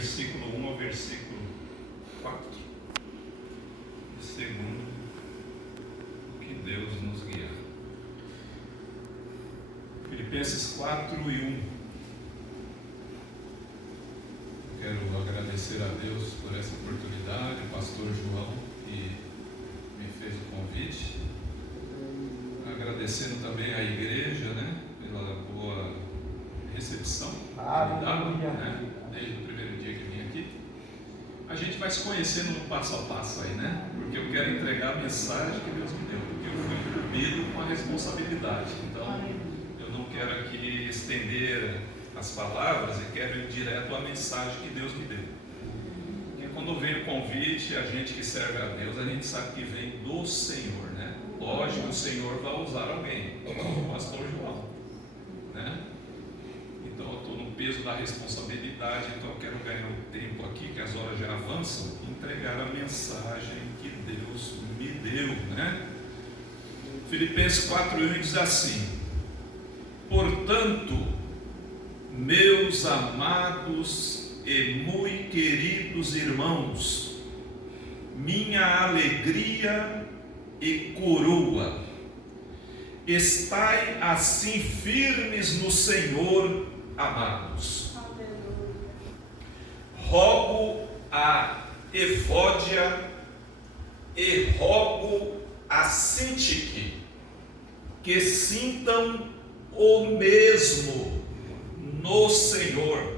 versículo 1 ao versículo 4. E segundo o que Deus nos guiar. Filipenses 4 e 1. Quero agradecer a Deus por essa oportunidade, o pastor João, que me fez o convite. Agradecendo também à igreja, pela boa recepção, desde o primeiro dia que vim aqui. A gente vai se conhecendo no passo a passo aí, porque eu quero entregar a mensagem que Deus me deu, porque eu fui incumbido com a responsabilidade. Então, eu não quero aqui estender as palavras e quero ir direto à mensagem que Deus me deu. Porque quando vem o convite, a gente que serve a Deus, a gente sabe que vem do Senhor, Lógico, o Senhor vai usar alguém, como o pastor João, Então eu estou no peso da responsabilidade, então eu quero ganhar um tempo aqui, que as horas já avançam, e entregar a mensagem que Deus me deu, Filipenses 4:1 diz assim: portanto, meus amados e muito queridos irmãos, minha alegria e coroa, estai assim firmes no Senhor, amados. Rogo a Evódia e rogo a Sintique que sintam o mesmo no Senhor.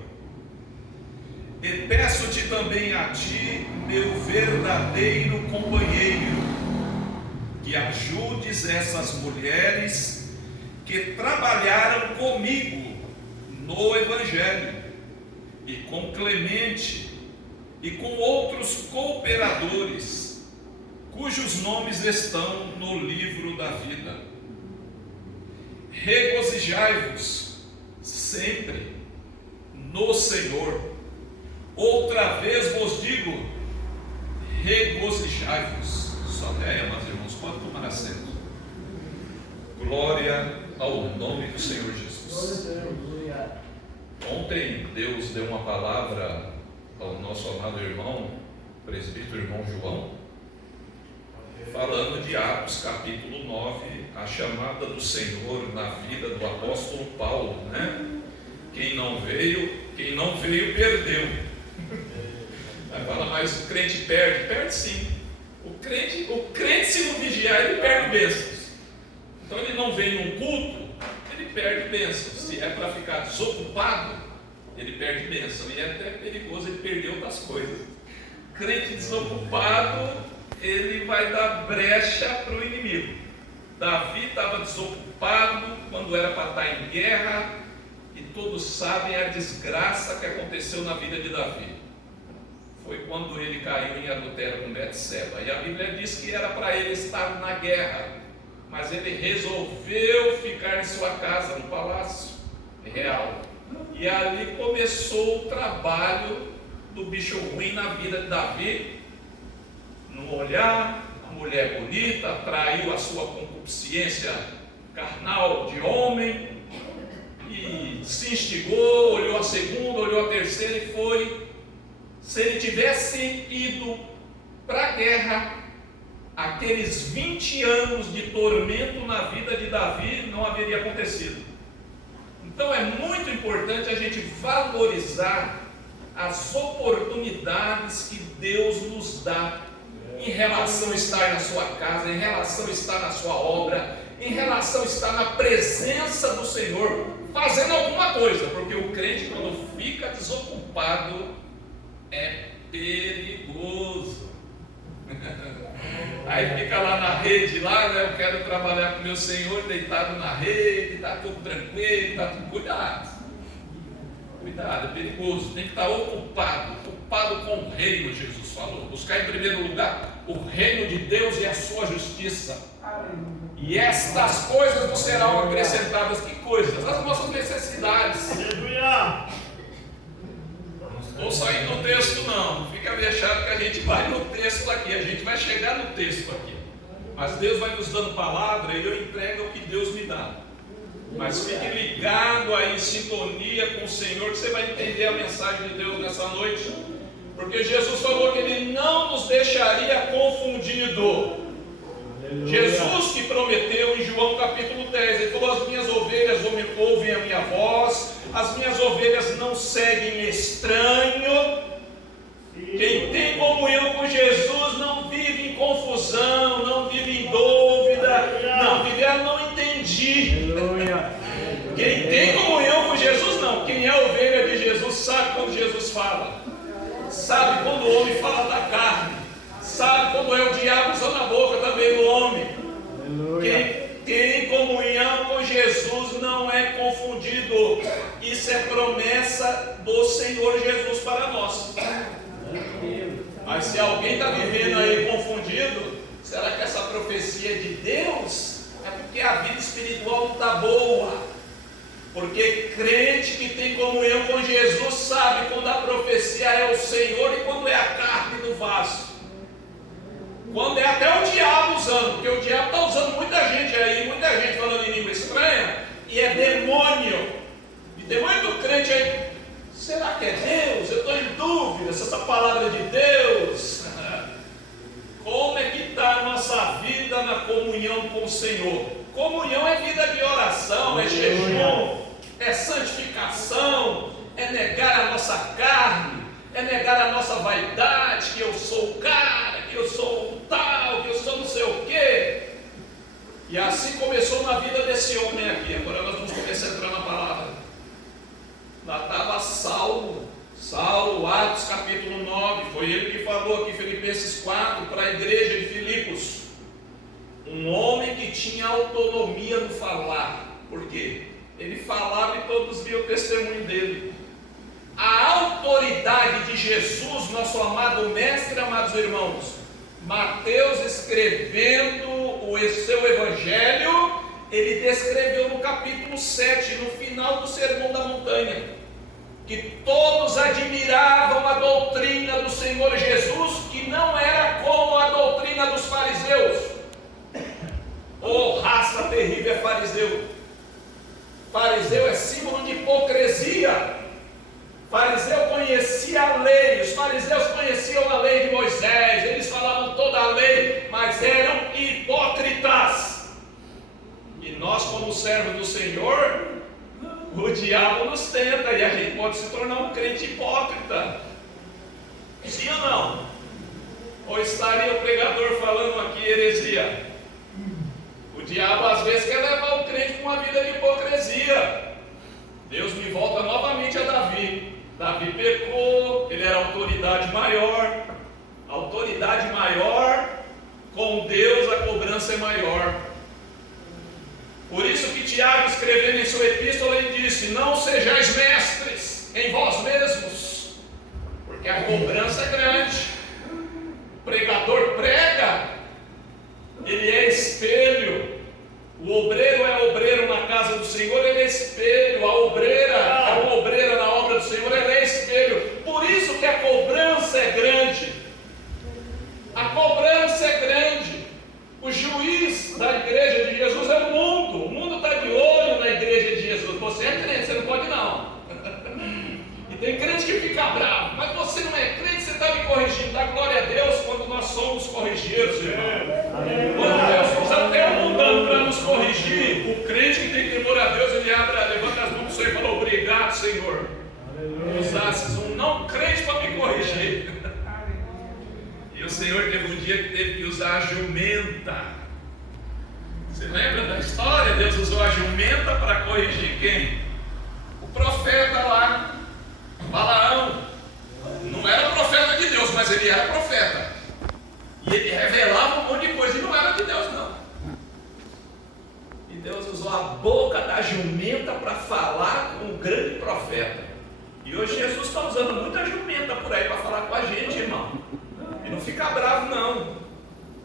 E peço-te também a ti, meu verdadeiro companheiro, que ajudes essas mulheres que trabalharam comigo no Evangelho, e com Clemente e com outros cooperadores, cujos nomes estão no livro da vida. Regozijai-vos sempre no Senhor. Outra vez vos digo, regozijai-vos. Só até aí, meus irmãos, pode tomar assento. Glória ao nome do Senhor Jesus. Ontem Deus deu uma palavra ao nosso amado irmão, presbítero irmão João, falando de Atos capítulo 9, a chamada do Senhor na vida do apóstolo Paulo, Quem não veio perdeu. Aí fala, mas o crente perde sim. O crente se não vigiar, ele perde bênçãos. Então ele não vem num culto, ele perde bênçãos. Se é para ficar desocupado, ele perde bênção. E é até perigoso ele perder outras coisas. Crente desocupado, ele vai dar brecha para o inimigo. Davi estava desocupado quando era para estar em guerra, e todos sabem a desgraça que aconteceu na vida de Davi. Foi quando ele caiu em adultério com Betseba. E a Bíblia diz que era para ele estar na guerra, mas ele resolveu ficar em sua casa, no palácio real. E ali começou o trabalho do bicho ruim na vida de Davi. No olhar, a mulher bonita, traiu a sua concupiscência carnal de homem, e se instigou, olhou a segunda, olhou a terceira e foi. Se ele tivesse ido para a guerra, aqueles 20 anos de tormento na vida de Davi não haveria acontecido. Então é muito importante a gente valorizar as oportunidades que Deus nos dá em relação a estar na sua casa, em relação a estar na sua obra, em relação a estar na presença do Senhor, fazendo alguma coisa, porque o crente, quando fica desocupado, é perigoso. Aí fica lá na rede, eu quero trabalhar com meu Senhor, deitado na rede, está tudo tranquilo, está tudo. Cuidado, é perigoso. Tem que estar ocupado com o reino. Jesus falou, buscar em primeiro lugar o reino de Deus e a sua justiça, e estas coisas não serão acrescentadas. Que coisas? As nossas necessidades. Aleluia! Não estou saindo do texto não fica deixado que a gente vai no texto aqui, a gente vai chegar no texto aqui, mas Deus vai nos dando palavra e eu entrego o que Deus me dá. Mas fique ligado aí em sintonia com o Senhor, que você vai entender a mensagem de Deus nessa noite. Porque Jesus falou que Ele não nos deixaria confundido. Jesus que prometeu em João capítulo 10, Ele falou: as minhas ovelhas ouvem a minha voz, as minhas ovelhas não seguem estranho. Quem tem comunhão com Jesus não vive em confusão, não vive em dúvida, não vive, não entendi. Quem tem comunhão com Jesus não, quem é ovelha de Jesus sabe quando Jesus fala, sabe quando o homem fala da carne, sabe quando é o diabo usando a boca também do homem. Quem tem comunhão com Jesus não é confundido. Isso é promessa do Senhor Jesus para nós. Mas se alguém está vivendo aí confundido, será que essa profecia é de Deus? É porque a vida espiritual não está boa. Porque crente que tem comunhão com Jesus sabe quando a profecia é o Senhor e quando é a carne do vaso. Quando é até o diabo usando, porque o diabo está usando muita gente aí, muita gente falando em língua estranha, e é demônio. E tem muito crente aí, será que é Deus? Eu estou em dúvida se essa palavra é de Deus. Como é que está a nossa vida na comunhão com o Senhor? Comunhão é vida de oração, é jejum, é santificação, é negar a nossa carne, é negar a nossa vaidade, que eu sou o cara, que eu sou o tal, que eu sou não sei o quê. E assim começou na vida desse homem aqui. Agora nós vamos começar a entrar na palavra. Lá estava Saulo, Atos capítulo 9, foi ele que falou aqui, Filipenses 4, para a igreja de Filipos. Um homem que tinha autonomia no falar. Por quê? Ele falava e todos viam o testemunho dele. A autoridade de Jesus, nosso amado mestre, amados irmãos, Mateus escrevendo o seu evangelho, ele descreveu no capítulo 7, no final do Sermão da Montanha, que todos admiravam a doutrina do Senhor Jesus, que não era como a doutrina dos fariseus. Oh, raça terrível é fariseu! Fariseu é símbolo de hipocrisia. Fariseu conhecia a lei, os fariseus conheciam a lei de Moisés, eles falavam toda a lei, mas eram hipócritas. E nós, como servos do Senhor, o diabo nos tenta e a gente pode se tornar um crente hipócrita. Sim ou não? Ou estaria o pregador falando aqui heresia? O diabo às vezes quer levar o crente para uma vida de hipocrisia. Deus me volta novamente a Davi. Davi pecou, ele era autoridade maior. Autoridade maior, com Deus a cobrança é maior. Por isso que Tiago, escrevendo em sua epístola, ele disse: não sejais mestres em vós mesmos, porque a cobrança é grande. O pregador prega, ele é espelho. O obreiro é obreiro na casa do Senhor, ele é espelho. A obreira é uma obreira na obra do Senhor, ela é espelho. Por isso que a cobrança é grande. A cobrança é grande. O juiz da igreja de Jesus é o mundo. O mundo está de olho na igreja de Jesus. Você é crente, você não pode não. E tem crente que fica bravo. Mas você não é crente, você está me corrigindo. Dá glória a Deus quando nós somos corrigidos, irmão. Quando Deus usa até o mundano para nos corrigir, o crente que tem temor a Deus, ele levanta as mãos para o Senhor e fala: obrigado, Senhor. Usasses um não crente para me corrigir. E o Senhor teve um dia que teve que usar a jumenta. Você lembra da história? Deus usou a jumenta para corrigir quem? O profeta lá, Balaão. Não era profeta de Deus, mas ele era profeta. E ele revelava um monte de coisa e não era de Deus não. E Deus usou a boca da jumenta para falar com o grande profeta. E hoje Jesus está usando muita jumenta por aí para falar com a gente, irmão. E não fica bravo não.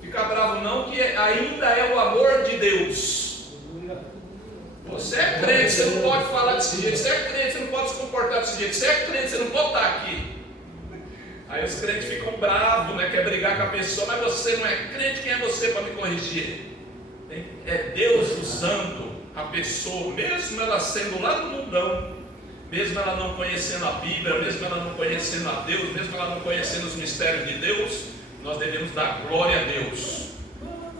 Fica bravo não, que ainda é o amor de Deus. Você é crente, você não pode falar desse jeito. Você é crente, você não pode se comportar desse jeito. Você é crente, você não pode estar aqui. Aí os crentes ficam bravos, né? Quer brigar com a pessoa, mas você não é crente, quem é você para me corrigir? É Deus usando a pessoa, mesmo ela sendo lá do mundão, mesmo ela não conhecendo a Bíblia, mesmo ela não conhecendo a Deus, mesmo ela não conhecendo os mistérios de Deus, nós devemos dar glória a Deus.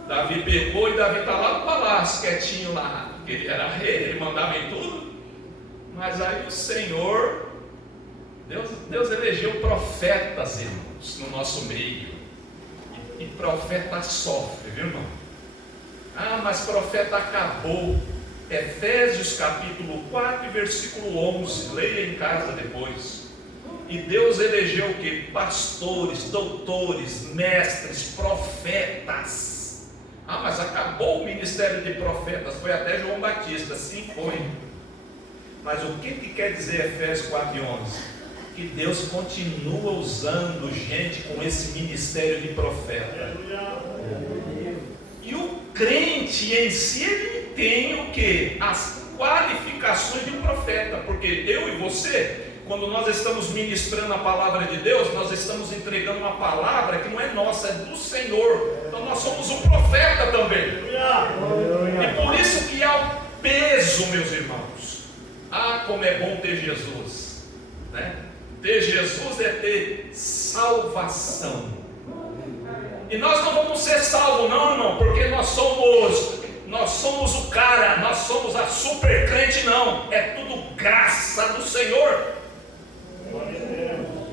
Davi pecou e Davi está lá no palácio, quietinho lá, porque ele era rei, ele mandava em tudo. Mas aí o Senhor, Deus elegeu profetas, irmãos, no nosso meio. E profeta sofre, viu, irmão? Ah, mas profeta acabou. Efésios capítulo 4, versículo 11. Leia em casa depois. E Deus elegeu o que? Pastores, doutores, mestres, profetas. Ah, mas acabou o ministério de profetas. Foi até João Batista. Sim, foi. Mas o que quer dizer Efésios 4 e 11? Que Deus continua usando gente com esse ministério de profeta. E o crente em si, ele tem o que? As qualificações de um profeta. Porque eu e você, quando nós estamos ministrando a palavra de Deus, nós estamos entregando uma palavra que não é nossa, é do Senhor. Então nós somos um profeta também. E por isso que há o peso, meus irmãos. Ah, como é bom ter Jesus, né? Ter Jesus é ter salvação. E nós não vamos ser salvos não, irmão, porque nós somos o cara, nós somos a super crente, não. É tudo graça do Senhor.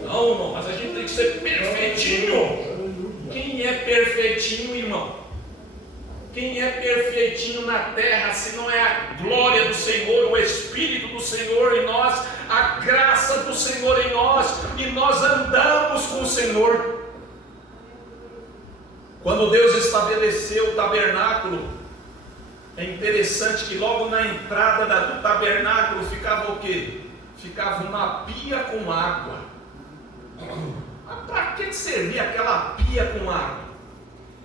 Não, irmão, mas a gente tem que ser perfeitinho. Quem é perfeitinho, irmão? Quem é perfeitinho na terra, se não é a glória do Senhor, o Espírito do Senhor em nós, a graça do Senhor em nós, e nós andamos com o Senhor. Quando Deus estabeleceu o tabernáculo, é interessante que logo na entrada do tabernáculo ficava o quê? Ficava uma pia com água. Para que servia aquela pia com água?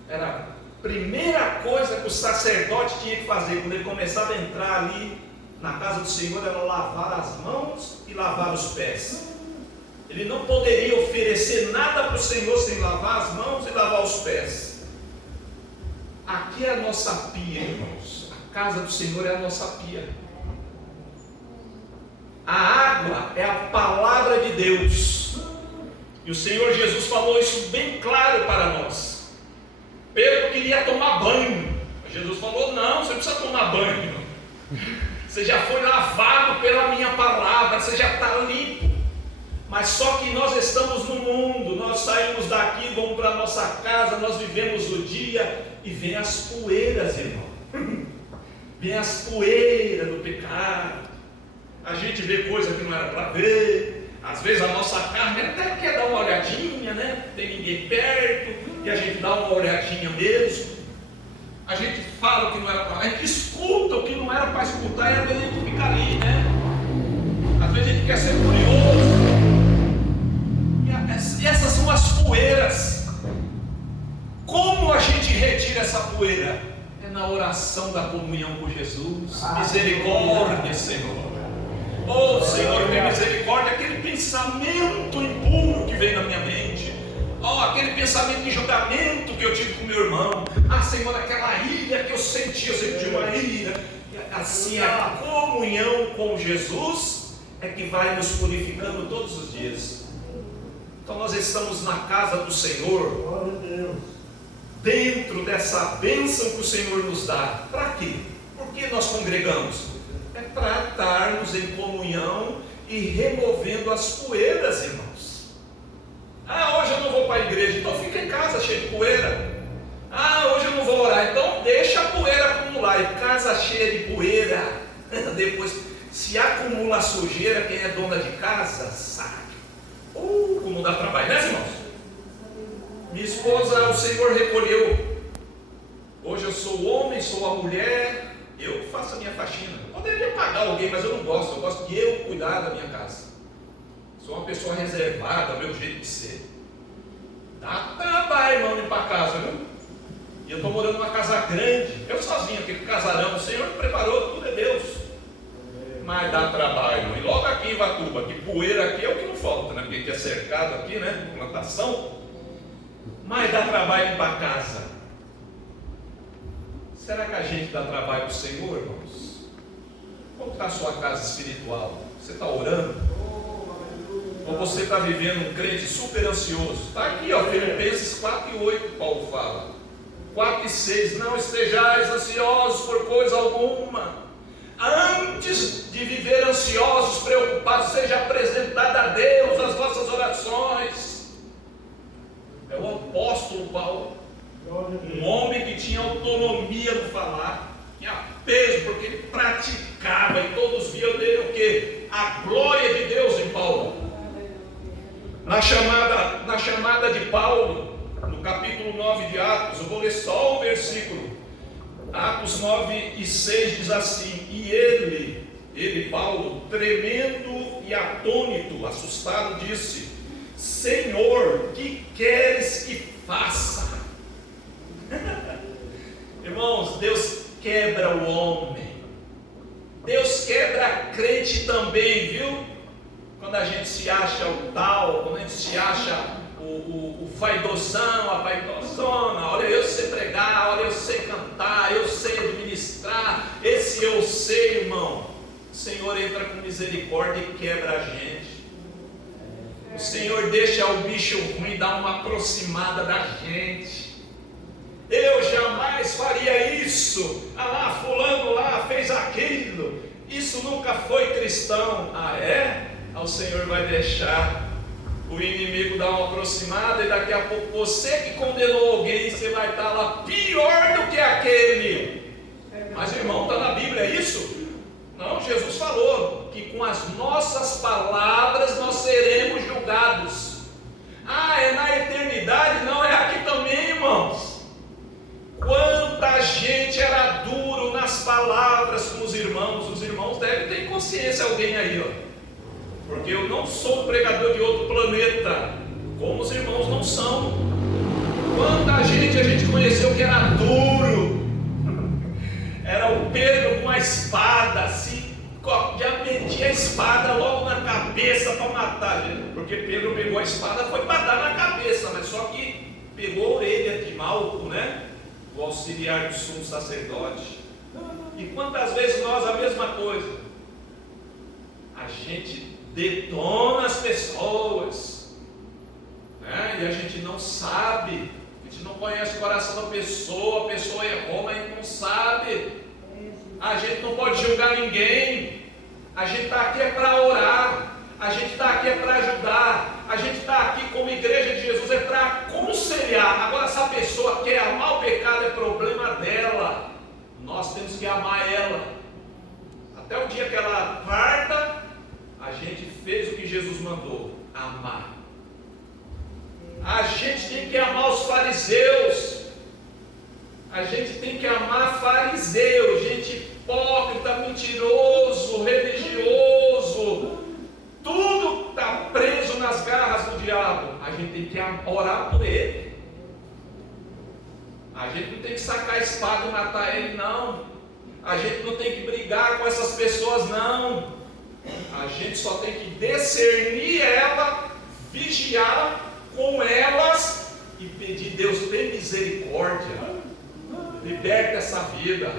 Era a primeira coisa que o sacerdote tinha que fazer quando ele começava a entrar ali na casa do Senhor, era lavar as mãos e lavar os pés. Ele não poderia oferecer nada para o Senhor sem lavar as mãos e lavar os pés. Aqui é a nossa pia, irmãos. A casa do Senhor é a nossa pia. A água é a palavra de Deus. E o Senhor Jesus falou isso bem claro para nós. Pedro queria tomar banho. Jesus falou: não, você não precisa tomar banho, não. Você já foi lavado pela minha palavra, você já está limpo. Mas só que nós estamos no mundo, nós saímos daqui, vamos para a nossa casa, nós vivemos o dia e vem as poeiras, irmão. Vem as poeiras do pecado. A gente vê coisa que não era para ver. Às vezes a nossa carne até quer dar uma olhadinha, né? Tem ninguém perto e a gente dá uma olhadinha mesmo. A gente fala o que não era para, a gente escuta o que não era para escutar, e às vezes a gente fica ali, né? Às vezes a gente quer ser curioso. E essas são as poeiras. Como a gente retira essa poeira? É na oração da comunhão com Jesus. Misericórdia, Senhor. Oh, Senhor, tem misericórdia. Aquele pensamento impuro que vem na minha mente. Oh, aquele pensamento de julgamento que eu tive com meu irmão. Ah, Senhor, aquela ira que eu senti uma ira. Assim, a comunhão com Jesus é que vai nos purificando todos os dias. Então nós estamos na casa do Senhor, dentro dessa bênção que o Senhor nos dá. Para quê? Por que nós congregamos? É para estarmos em comunhão e removendo as poeiras, irmãos. Ah, hoje eu não vou para a igreja, então fica em casa cheio de poeira. Ah, hoje eu não vou orar, então deixa a poeira acumular. E casa cheia de poeira, depois, se acumula a sujeira, quem é dona de casa sabe. Como dá trabalho, né, irmãos? Minha esposa, o Senhor recolheu. Hoje eu sou o homem, sou a mulher, eu faço a minha faxina. Poderia pagar alguém, mas eu não gosto. Eu gosto de eu cuidar da minha casa. Sou uma pessoa reservada, meu jeito de ser. Dá trabalho, irmão, ir para casa, viu? E eu estou morando numa casa grande. Eu sozinho, aquele casarão. O Senhor preparou, tudo é Deus. Mas dá trabalho. E logo aqui em Ivatuba, que poeira aqui é o que não falta, né? Porque aqui é cercado aqui, né? Plantação. Mas dá trabalho ir para casa. Será que a gente dá trabalho para o Senhor, irmãos? Como está a sua casa espiritual? Você está orando? Ou você está vivendo um crente super ansioso? Está aqui, ó, Filipenses 4:8, Paulo fala. 4:6, não estejais ansiosos por coisa alguma. Antes de viver ansiosos, preocupados, seja apresentada a Deus as vossas orações. É o apóstolo Paulo, um homem que tinha autonomia no falar, tinha peso, porque ele praticava, e todos viam nele o quê? A glória de Deus em Paulo. Na chamada de Paulo, no capítulo 9 de Atos, eu vou ler só o versículo. Atos 9:6 diz assim: e ele, Paulo, tremendo e atônito, assustado, disse: Senhor, que queres que faça? Irmãos, Deus quebra o homem, Deus quebra a crente também, viu? Quando a gente se acha o tal, quando a gente se acha o vaidosão, a vaidosona, olha, eu sei pregar, olha, eu sei cantar, eu sei administrar, esse eu sei, irmão. O Senhor entra com misericórdia e quebra a gente. O Senhor deixa o bicho ruim dar uma aproximada da gente. Eu jamais faria isso. Ah lá, fulano lá fez aquilo. Isso nunca foi cristão. Ah é? O Senhor vai deixar o inimigo dar uma aproximada, e daqui a pouco você que condenou alguém, você vai estar lá pior do que aquele. Mas irmão, está na Bíblia isso? Não, Jesus falou que com as nossas palavras nós seremos julgados. Ah, é na eternidade? Não, é aqui também, irmãos. Quanta gente era duro nas palavras com os irmãos devem ter consciência, alguém aí, ó. Porque eu não sou um pregador de outro planeta, como os irmãos não são. Quanta gente a gente conheceu que era duro, era o Pedro com a espada, assim, já metia a espada logo na cabeça para matar, porque Pedro pegou a espada, foi para dar na cabeça, mas só que pegou a orelha de Malco, né? O auxiliar do sumo sacerdote. E quantas vezes nós a mesma coisa? A gente detona as pessoas, né? E a gente não sabe, a gente não conhece o coração da pessoa, a pessoa errou, mas a gente não sabe. A gente não pode julgar ninguém. A gente está aqui é para orar, a gente está aqui é para ajudar, a gente está aqui como igreja de Jesus é para aconselhar. Agora, se a pessoa quer amar o pecado, é problema dela. Nós temos que amar ela até o dia que ela parta. A gente fez o que Jesus mandou, amar. A gente tem que amar os fariseus. A gente tem que amar fariseu, gente hipócrita, mentiroso, religioso. Tudo está preso nas garras do diabo. A gente tem que orar por ele. A gente não tem que sacar a espada e matar ele, não. A gente não tem que brigar com essas pessoas, não. A gente só tem que discernir ela, vigiar com elas e pedir: Deus, tem misericórdia, liberta essa vida.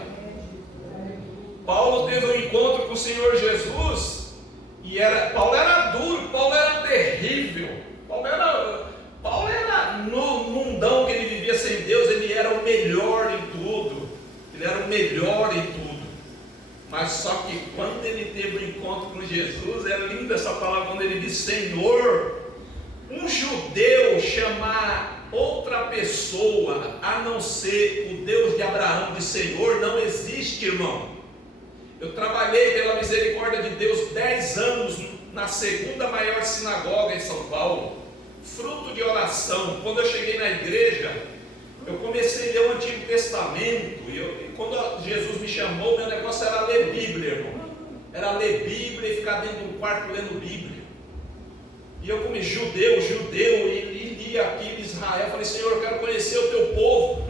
Paulo teve um encontro com o Senhor Jesus, e Paulo era duro, Paulo era terrível, Paulo era no mundão que ele vivia sem Deus, ele era o melhor em tudo, ele era o melhor em tudo. Mas só que quando ele teve um encontro com Jesus, é linda essa palavra, quando ele disse Senhor. Um judeu chamar outra pessoa a não ser o Deus de Abraão de Senhor não existe, irmão. Eu trabalhei pela misericórdia de Deus 10 anos na segunda maior sinagoga em São Paulo, fruto de oração. Quando eu cheguei na igreja, eu comecei a ler o Antigo Testamento, e quando Jesus me chamou, meu negócio era ler Bíblia, irmão. Era ler Bíblia e ficar dentro de um quarto lendo Bíblia. E eu como judeu, e lia aqui em Israel, falei: Senhor, eu quero conhecer o teu povo.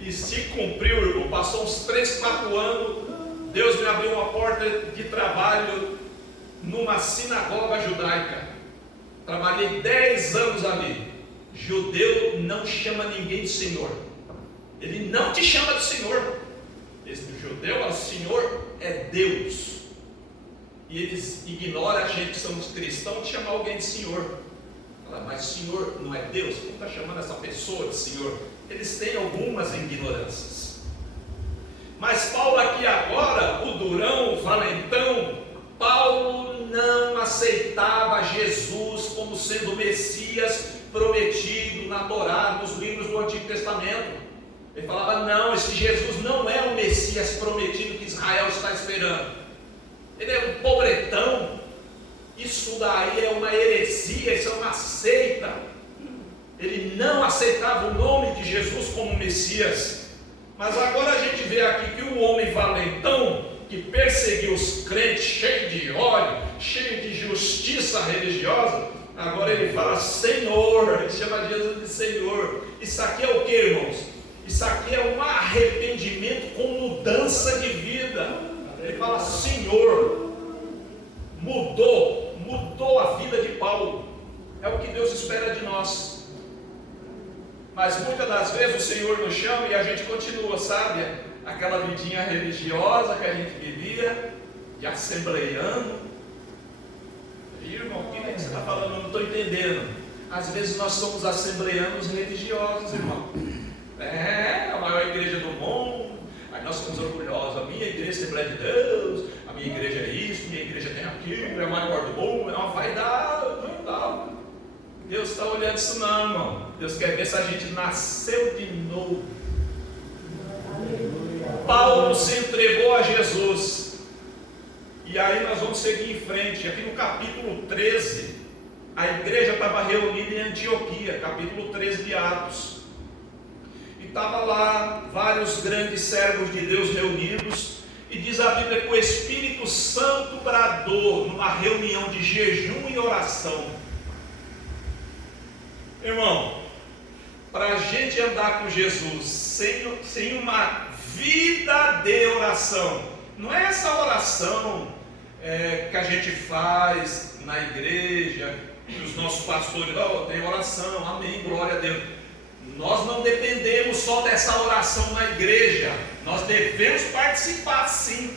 E se cumpriu, irmão. Passou uns 3, 4 anos, Deus me abriu uma porta de trabalho numa sinagoga judaica. Trabalhei 10 anos ali. Judeu não chama ninguém de Senhor. Ele não te chama de Senhor. Esse judeu, o Senhor é Deus. E eles ignoram a gente que somos cristãos de chamar alguém de Senhor. Fala, mas Senhor não é Deus? Como está chamando essa pessoa de Senhor? Eles têm algumas ignorâncias. Mas Paulo aqui agora, o durão, o valentão, Paulo não aceitava Jesus como sendo o Messias prometido na Torá, nos livros do Antigo Testamento. Ele falava, não, esse Jesus não é o Messias prometido que Israel está esperando. Ele é um pobretão. Isso daí é uma heresia, isso é uma seita. Ele não aceitava o nome de Jesus como Messias. Mas agora a gente vê aqui que o homem valentão, que perseguiu os crentes, cheio de ódio, cheio de justiça religiosa, agora ele fala Senhor, ele chama Jesus de Senhor. Isso aqui é o que, irmãos? Isso aqui é um arrependimento com mudança de vida. Ele fala Senhor. Mudou a vida de Paulo. É o que Deus espera de nós. Mas muitas das vezes o Senhor nos chama e a gente continua, sabe? Aquela vidinha religiosa que a gente vivia, de assembleiano. E, irmão, o que é que você está falando? Eu não estou entendendo. Às vezes nós somos assembleianos religiosos, irmão. É a maior igreja do mundo. Aí nós somos orgulhosos. A minha igreja é Assembleia de Deus. A minha igreja é isso, minha igreja tem aquilo, é a maior do mundo, é uma vaidade e tal. Deus está olhando isso não, irmão. Deus quer ver se a gente nasceu de novo. Paulo se entregou a Jesus. E aí nós vamos seguir em frente. Aqui no capítulo 13, a igreja estava reunida em Antioquia, capítulo 13 de Atos. E estava lá vários grandes servos de Deus reunidos. E diz a Bíblia que o Espírito Santo bradou numa reunião de jejum e oração. Irmão, para a gente andar com Jesus sem uma vida de oração, não é essa oração que a gente faz na igreja, que os nossos pastores, tem oração, amém, glória a Deus. Nós não dependemos só dessa oração na igreja, nós devemos participar sim,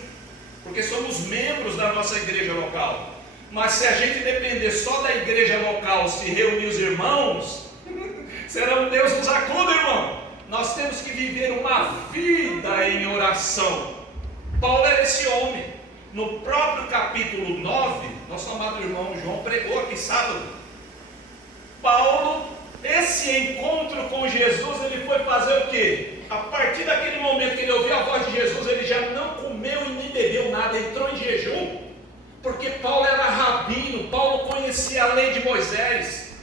porque somos membros da nossa igreja local. Mas se a gente depender só da igreja local, se reunir os irmãos, será um Deus nos acuda, irmão. Nós temos que viver uma vida em oração. Paulo era esse homem. No próprio capítulo 9, nosso amado irmão João pregou aqui sábado. Paulo, esse encontro com Jesus, ele foi fazer o quê? A partir daquele momento que ele ouviu a voz de Jesus, ele já não comeu e nem bebeu nada, entrou em jejum, porque Paulo era rabino, Paulo conhecia a lei de Moisés,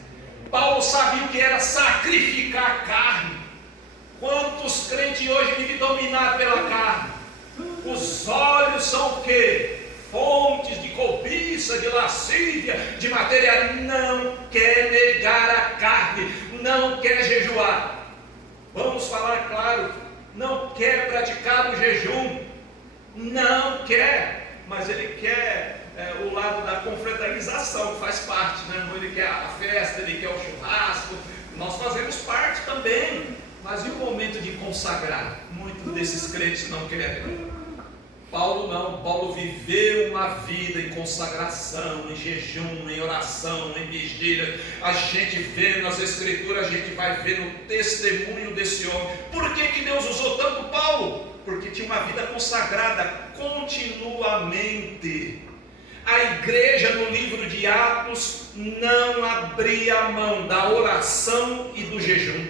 Paulo sabia o que era sacrificar carne. Quantos crentes hoje vivem dominados pela carne? Os olhos são o quê? Fontes de cobiça, de lascívia, de material. Não quer negar a carne, não quer jejuar. Vamos falar claro, não quer praticar o jejum, não quer, mas ele quer o lado da confraternização, que faz parte, né? Ele quer a festa, ele quer o churrasco, nós fazemos parte também, mas e o momento de consagrar? Muitos desses crentes não querem. Paulo não, Paulo viveu uma vida em consagração, em jejum, em oração, em vigília. A gente vê nas escrituras, a gente vai ver no testemunho desse homem. Por que Deus usou tanto Paulo? Porque tinha uma vida consagrada continuamente. A igreja no livro de Atos não abria mão da oração e do jejum.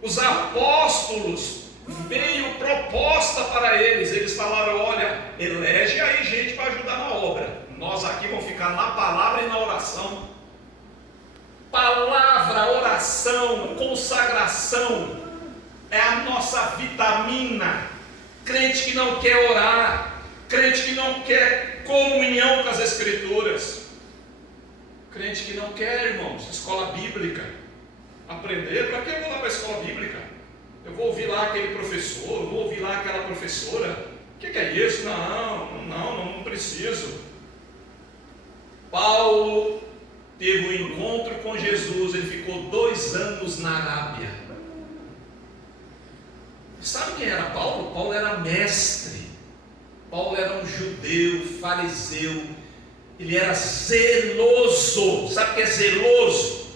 Os apóstolos, veio proposta para eles, eles falaram, olha, elege aí gente para ajudar na obra, nós aqui vamos ficar na palavra e na oração. Palavra, oração, consagração é a nossa vitamina. Crente que não quer orar, crente que não quer comunhão com as escrituras, crente que não quer, irmãos, escola bíblica, aprender. Para que eu vou lá para a escola bíblica? Eu vou ouvir lá aquele professor, eu vou ouvir lá aquela professora. O que é isso? Não preciso. Paulo teve um encontro com Jesus, ele ficou 2 anos na Arábia. Sabe quem era Paulo? Paulo era mestre, Paulo era um judeu, fariseu, ele era zeloso. Sabe o que é zeloso?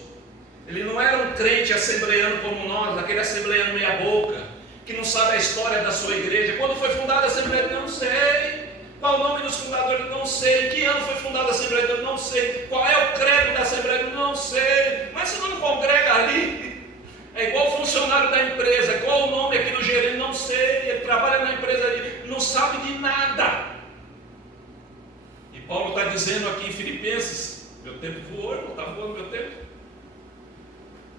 Ele não era um crente assembleiano como nós, aquele assembleiano meia boca, que não sabe a história da sua igreja. Quando foi fundada a Assembleia de Deus? Não sei. Qual o nome dos fundadores? Não sei. Que ano foi fundada a Assembleia de Deus? Não sei. Qual é o credo da Assembleia de Deus? Não sei. Mas você não congrega ali? É igual o funcionário da empresa. Qual o nome aqui do gerente? Não sei. Ele trabalha na empresa ali, não sabe de nada. E Paulo está dizendo aqui em Filipenses, meu tempo voou, não está voando meu tempo?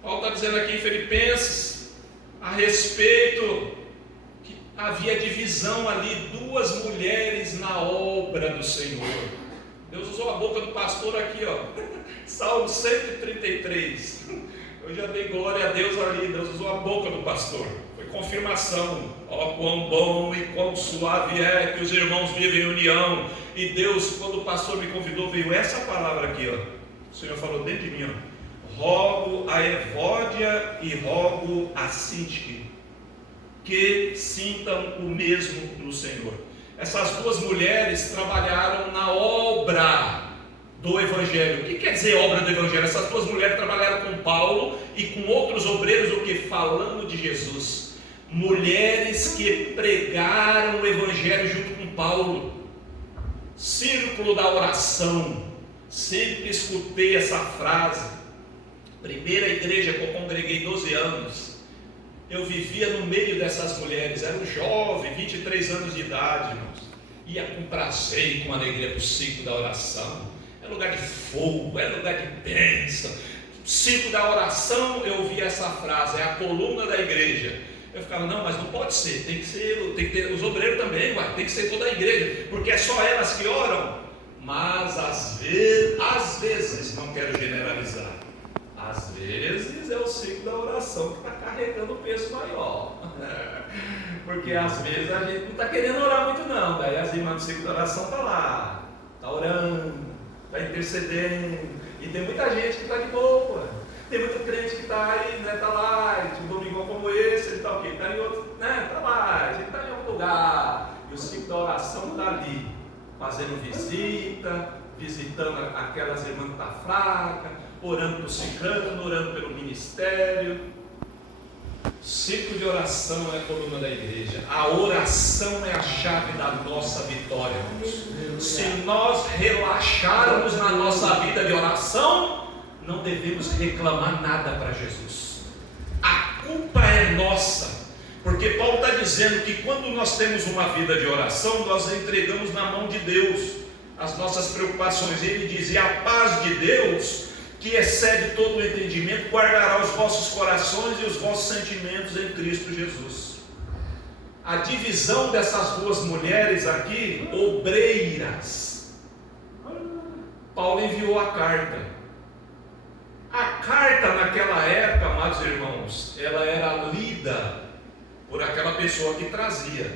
Paulo está dizendo aqui em Filipenses, a respeito que havia divisão ali, duas mulheres na obra do Senhor. Deus usou a boca do pastor aqui, ó, Salmo 133. Eu já dei glória a Deus ali, Deus usou a boca do pastor, foi confirmação. Ó, quão bom e quão suave é que os irmãos vivem em união. E Deus, quando o pastor me convidou, veio essa palavra aqui, ó. O Senhor falou dentro de mim, ó. Rogo a Evódia e rogo a Sintique que sintam o mesmo no Senhor. Essas duas mulheres trabalharam na obra do Evangelho. O que quer dizer obra do Evangelho? Essas duas mulheres trabalharam com Paulo e com outros obreiros, o que? Falando de Jesus. Mulheres que pregaram o Evangelho junto com Paulo. Círculo da oração. Sempre escutei essa frase. Primeira igreja que eu congreguei 12 anos, eu vivia no meio dessas mulheres, era um jovem, 23 anos de idade, irmãos. Ia com prazer e com alegria para o ciclo da oração. Era lugar de fogo, era lugar de bênção. Ciclo da oração, eu ouvia essa frase, é a coluna da igreja. Eu ficava, não, mas não pode ser, tem que ter os obreiros também, tem que ser toda a igreja, porque é só elas que oram. Mas às vezes, não quero generalizar, às vezes é o ciclo da oração que está carregando o peso maior. Porque às vezes a gente não está querendo orar muito não. Daí as irmãs do ciclo da oração estão lá, está orando, está intercedendo. E tem muita gente que está de boa. Tem muito crente que está aí, né, está lá, um domingão como esse, ele está o quê? Está em outro, né? Está lá, a gente está em outro lugar. E o ciclo da oração está ali, fazendo visita, visitando aquelas irmãs que estão fracas, orando para o ciclano, orando pelo ministério. Ciclo de oração é a coluna da igreja. A oração é a chave da nossa vitória. Se nós relaxarmos na nossa vida de oração, não devemos reclamar nada para Jesus. A culpa é nossa, porque Paulo está dizendo que quando nós temos uma vida de oração, nós entregamos na mão de Deus as nossas preocupações. Ele diz: e a paz de Deus, que excede todo o entendimento, guardará os vossos corações e os vossos sentimentos em Cristo Jesus. A divisão dessas duas mulheres aqui, obreiras. Paulo enviou a carta. A carta naquela época, amados irmãos, ela era lida por aquela pessoa que trazia.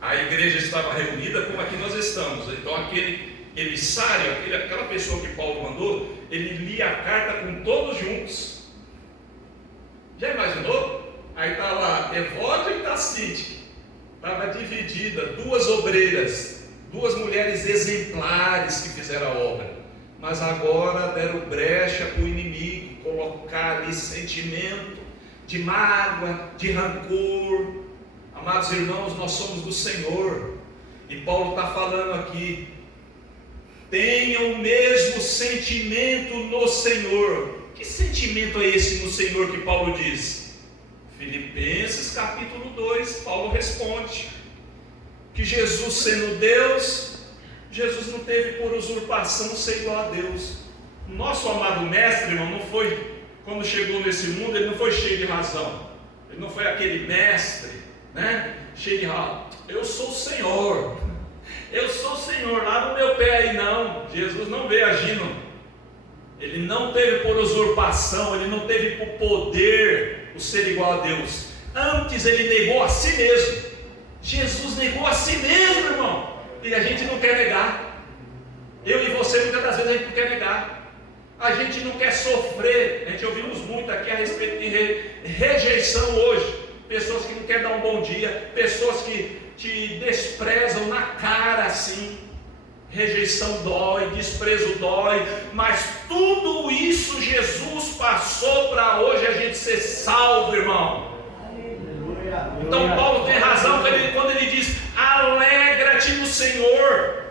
A igreja estava reunida como aqui nós estamos. Então aquele emissário, aquela pessoa que Paulo mandou, ele lia a carta com todos juntos. Já imaginou? Aí está lá Evódia e Sintique, estava dividida, duas obreiras, duas mulheres exemplares que fizeram a obra. Mas agora deram brecha para o inimigo colocar ali sentimento de mágoa, de rancor. Amados irmãos, nós somos do Senhor, e Paulo está falando aqui: tenham o mesmo sentimento no Senhor. Que sentimento é esse no Senhor que Paulo diz? Filipenses capítulo 2, Paulo responde que Jesus, sendo Deus, Jesus não teve por usurpação ser igual a Deus. Nosso amado mestre, irmão, não foi, quando chegou nesse mundo, ele não foi cheio de razão. Ele não foi aquele mestre, né, cheio de razão. Eu sou o Senhor, eu sou o Senhor, lava o meu pé aí. Não, Jesus não veio agindo. Ele não teve por usurpação, ele não teve por poder o ser igual a Deus. Antes ele negou a si mesmo. Jesus negou a si mesmo, irmão. E a gente não quer negar. Eu e você, muitas das vezes a gente não quer negar. A gente não quer sofrer. A gente ouvimos muito aqui a respeito de rejeição hoje. pessoas que não querem dar um bom dia, pessoas que te desprezam na cara assim. Rejeição dói, desprezo dói, mas tudo isso Jesus passou para hoje a gente ser salvo, irmão. Então Paulo tem razão quando ele diz: alegra-te no Senhor.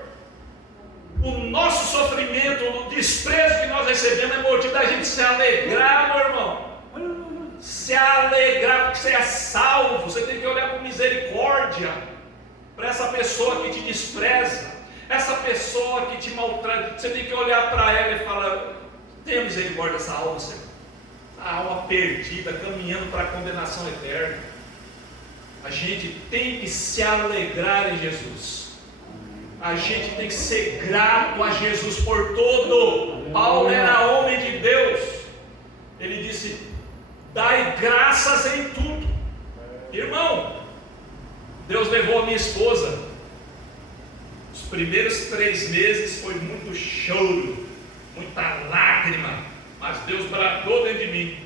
O nosso sofrimento, o desprezo que nós recebemos é motivo da gente se alegrar, meu irmão. Se alegrar, porque você é salvo. Você tem que olhar com misericórdia para essa pessoa que te despreza, essa pessoa que te maltrata. Você tem que olhar para ela e falar: tenha misericórdia dessa alma, Senhor. A alma perdida, caminhando para a condenação eterna. A gente tem que se alegrar em Jesus. A gente tem que ser grato a Jesus por tudo. Paulo era homem de Deus. Ele disse: dai graças em tudo. Irmão, Deus levou a minha esposa. Os primeiros 3 meses foi muito choro, muita lágrima, mas Deus bradou dentro de mim.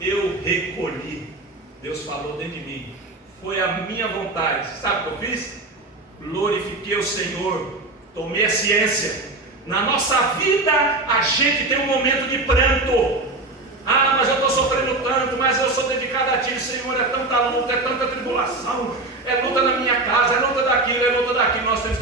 Eu recolhi. Deus falou dentro de mim. Foi a minha vontade. Sabe o que eu fiz? Glorifiquei o Senhor. Tomei a ciência. Na nossa vida a gente tem um momento de pranto. Ah, mas eu estou sofrendo tanto, mas eu sou dedicado a Ti, Senhor. É tanta luta, é tanta tribulação, é luta na minha casa, é luta daquilo, é luta daquilo. Nós temos